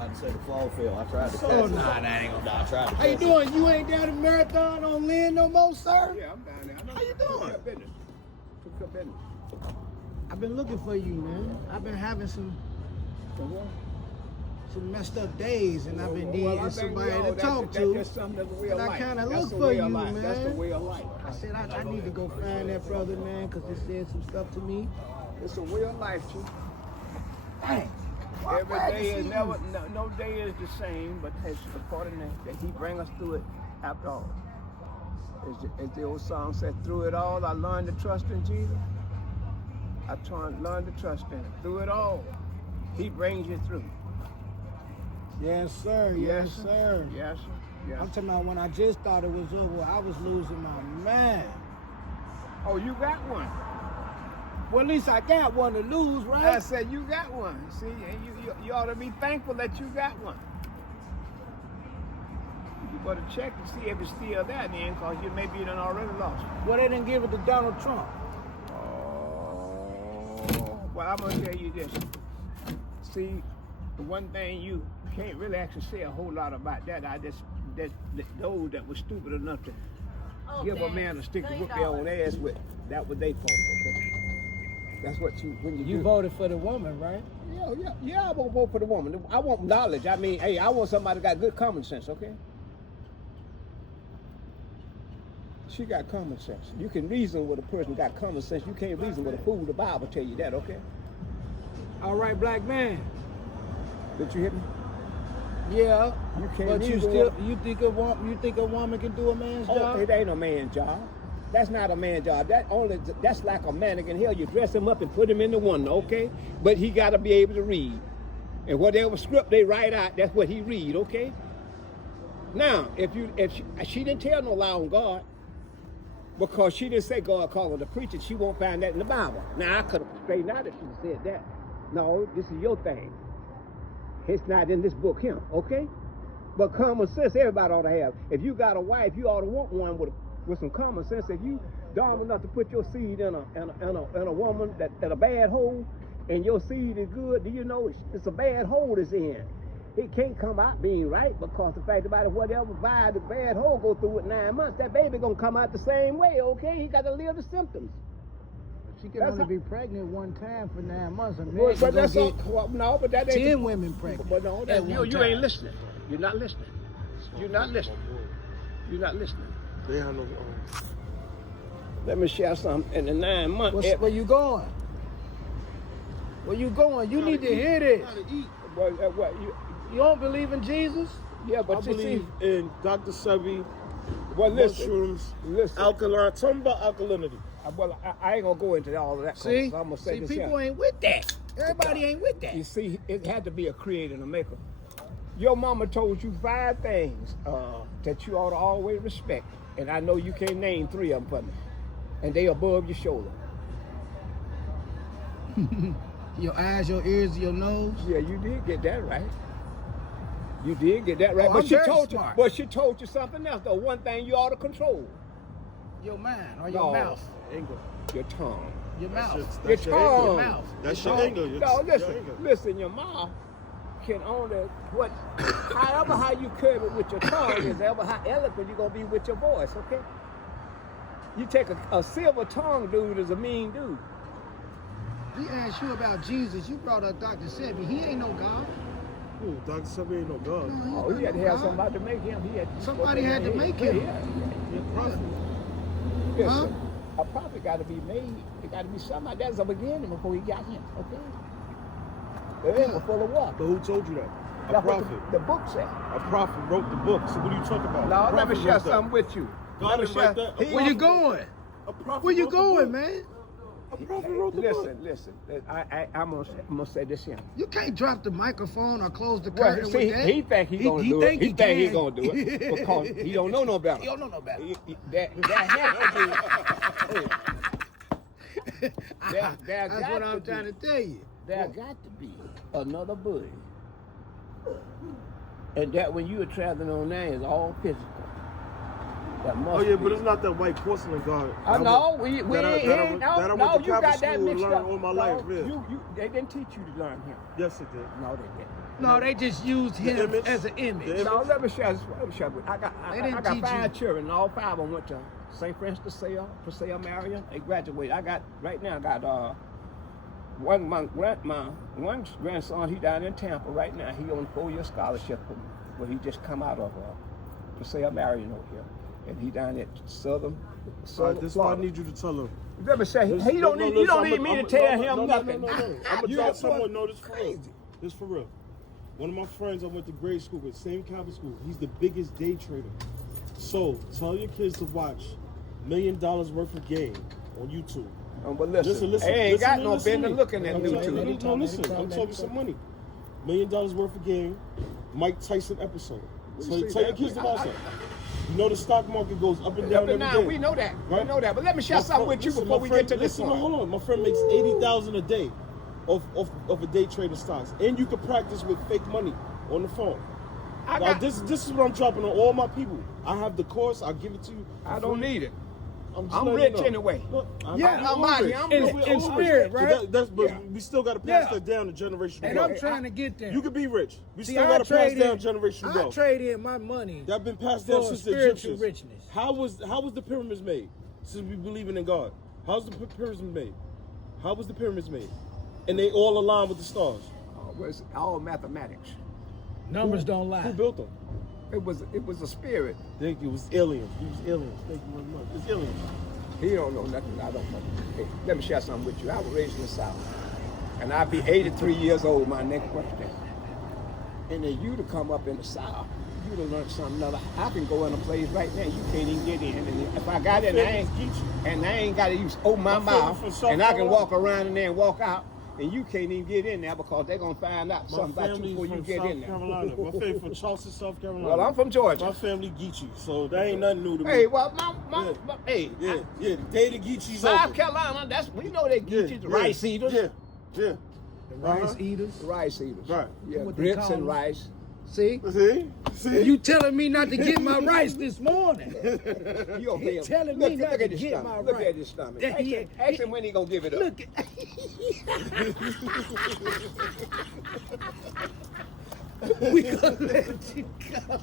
Like I said, the flow fell. I tried to So catch it. nah, that ain't gonna. Nah, I tried to How you catch it. doing? You ain't down the marathon on Lynn no more, sir? Yeah, I'm down there. I know. How you doing? Took business. Took up business. I've been looking for you, man. I've been having some messed up days, and I've been needing somebody to talk to. That's something that's the way of And I life. kinda That's look the for way you, of life. man. That's the way of life. I said I need to go find that brother, man, because he said some stuff to me. It's a way of life, Chief. Dang. Every day is never, no day is the same, but it's according to that He bring us through it after all. As the old song said, through it all, I learned to trust in Jesus. I learned to trust in Him. Through it all, He brings you through. Yes, sir. Yes, sir. Yes, sir. Yes. I'm talking about when I just thought it was over, I was losing my mind. Oh, you got one. Well, at least I got one to lose, right? I said you got one. See, and you ought to be thankful that you got one. You better check to see if it's still there then, because you maybe you done already lost it. Well, they didn't give it to Donald Trump. Oh, well, I'm gonna tell you this. See, the one thing you can't really actually say a whole lot about that. That those that were stupid enough to give a man a stick to whip their own ass with, that was their fault. Okay? That's what when you do. Voted for the woman, right? Yeah, I won't vote for the woman. I want knowledge. I mean, hey, I want somebody that got good common sense, okay? She got common sense. You can reason with a person got common sense. You can't reason with a fool. The Bible tell you that, okay? All right, black man. Did you hit me? Yeah, You can't but you reason still with- you think a woman can do a man's Oh, job? it ain't a man's job. That's not a man's job. That's like a mannequin. Hell, you dress him up and put him in the window, okay? But he got to be able to read. And whatever script they write out, that's what he read, okay? Now, if she didn't tell no lie on God, because she didn't say God called her to preach it, she won't find that in the Bible. Now, I could have straightened out if she said that. No, this is your thing. It's not in this book here, okay? But common sense, everybody ought to have. If you got a wife, you ought to want one with some common sense. If you dumb enough to put your seed in a woman that a bad hole, and your seed is good, do you know it's a bad hole it's in? It can't come out being right, because the fact about it, whatever vibe the bad hole go through with 9 months, that baby gonna come out the same way, okay? He got to live the symptoms. She can That's only how- be pregnant one time for 9 months. A man But can go that's all, get well, no, but that ain't 10 women pregnant. But no, that, at you one ain't time. listening. You're not listening. You're not listening. You're not listening. They have no. Let me share something. In the 9 months, Where you going? Where you going? You need to hear this. You don't believe in Jesus? Yeah, I but you believe see, in Dr. Sebi, well, listen, mushrooms, listen. alkaline. Tell me about alkalinity. Well, I ain't gonna go into all of that. See? So I'm gonna say See, this people here. ain't with that. Everybody ain't with that. You see, it had to be a creator and a maker. Your mama told you 5 things that you ought to always respect, and I know you can't name 3 of them for me, and they above your shoulder. Your eyes, your ears, your nose. Yeah, you did get that right. You did get that right. Oh, but I'm she very told smart. you. But she told you something else. The one thing you ought to control. Your mind or your No. mouth. Anger. Your tongue. Your mouth. That's Your your tongue. anger. Your mouth. That's Your your tongue. anger. No, Your listen. anger. Listen. Your mouth can only however how you curve it with your tongue is ever how eloquent you're gonna be with your voice. Okay. You take a silver tongue dude is a mean dude. He asked you about Jesus. You brought up Dr. Sebi. He ain't no God. Ooh, Dr. Sebi ain't no God. No, Oh, he had to have God. somebody to make him. He had Somebody had to make him. Yeah. He a prophet. Listen, a prophet got to be made. It got to be somebody. That's a beginning before he got him. Okay. The end was full of what? But who told you that? A That's what prophet. the book said. A prophet wrote the book. So what are you talking about? Now A let me prophet share wrote that. something with you. God Let me didn't write share- that. He- Where you going? A prophet Where you wrote the going, book. man? A prophet wrote the book. Listen. I'm gonna say this here. You can't drop the microphone or cose the Well, curtain see, with that. he think he gonna do it. think He think he can. gonna do it because he don't know no better. He don't know no better. That has to be. there That's got what to I'm be. trying to tell you. There got to be another buddy. And that when you are traveling on there is all physical. That must Oh yeah, be. but it's not that white porcelain God. I know, we ain't, that I went no, to you got Catholic that school mixed and learned up. all my No, life, yeah. they didn't teach you to learn him. Yes, it did. No, they didn't. No, they just used him image? as an image. The No, let me share this. Let me share this. I They got didn't teach 5 you. children, and all 5 of them went to St. Francis de Sales, Paseo Marion. They graduated. Right now I got one grandson. He down in Tampa right now. He on a 4-year scholarship, where he just come out of Paseo Marion over here, and he down at Southern All right, this is what I Florida. need you to tell him. Let me say, This- you don't no, need listen, me to I'ma- tell no, him no, nothing. No. I'm gonna You tell the someone one know this for real. crazy. This for real. One of my friends I went to grade school with, same Catholic school. He's the biggest day trader. So tell your kids to watch $1 million worth of game on YouTube. But listen, Listen, they ain't got no listen to business me. looking at I'm YouTube. telling you, no, listen. I'm talking some money. $1 million worth of game. Mike Tyson episode. So see tell your that? kids to watch that. You know the stock market goes up and down Up every and day. down, we know that. Right? We know that. But let me share My something friend- with you listen, before my we friend- get to this listen, point. Hold on. My friend makes $80,000 a day of a day trading stocks, and you can practice with fake money on the phone. I Now, got- this is what I'm dropping on all my people. I have the course. I'll give it to you. I don't need it. just I'm letting you rich know. anyway. Look, Yeah, I'm out here. I'm In- rich. in spirit, right? But Yeah. we still got to pass Yeah. that down to generation And wealth. I'm trying to get there. You can be rich. We See, still I got to pass trade down in- generation I wealth. trade in my money That been passed down for since the spiritual Egyptians. richness. How was the pyramids made? Since we believing in God, how's the pyramids made? How was the pyramids made? And they all align with the stars. It's all mathematics. Numbers don't Who lie. built them? It was a spirit. Thank you. It was aliens. It was aliens. Thank you very much. It's aliens. He don't know nothing. I don't know. Hey, let me share something with you. I was raised in the South, and I'll be 83 years old my next birthday. And then you to come up in the South, you to learn something other. I can go in a place right now, you can't even get in. And if I got in, I ain't got to use open my My family mouth, from South and I can Carolina. walk around in there and walk out, and you can't even get in there because they're gonna find out My something about you family's before you from get South in there. Carolina. My family from Charleston, South Carolina. Well, I'm from Georgia. My family Geechee, so that ain't nothing new to me. Hey, well, hey, Yeah, the day the Geechee's South open. Carolina, we know they get you the rice eaters. Yeah. The rice eaters. The rice eaters. Right. Yeah, What they grits call and them. rice. See? See? You telling me not to get my rice this morning. You over He here. telling Look, me look not at to his get stomach. my Look rice. at his stomach. Yeah, Ask him when he gonna give it up. Look at we gonna let you go.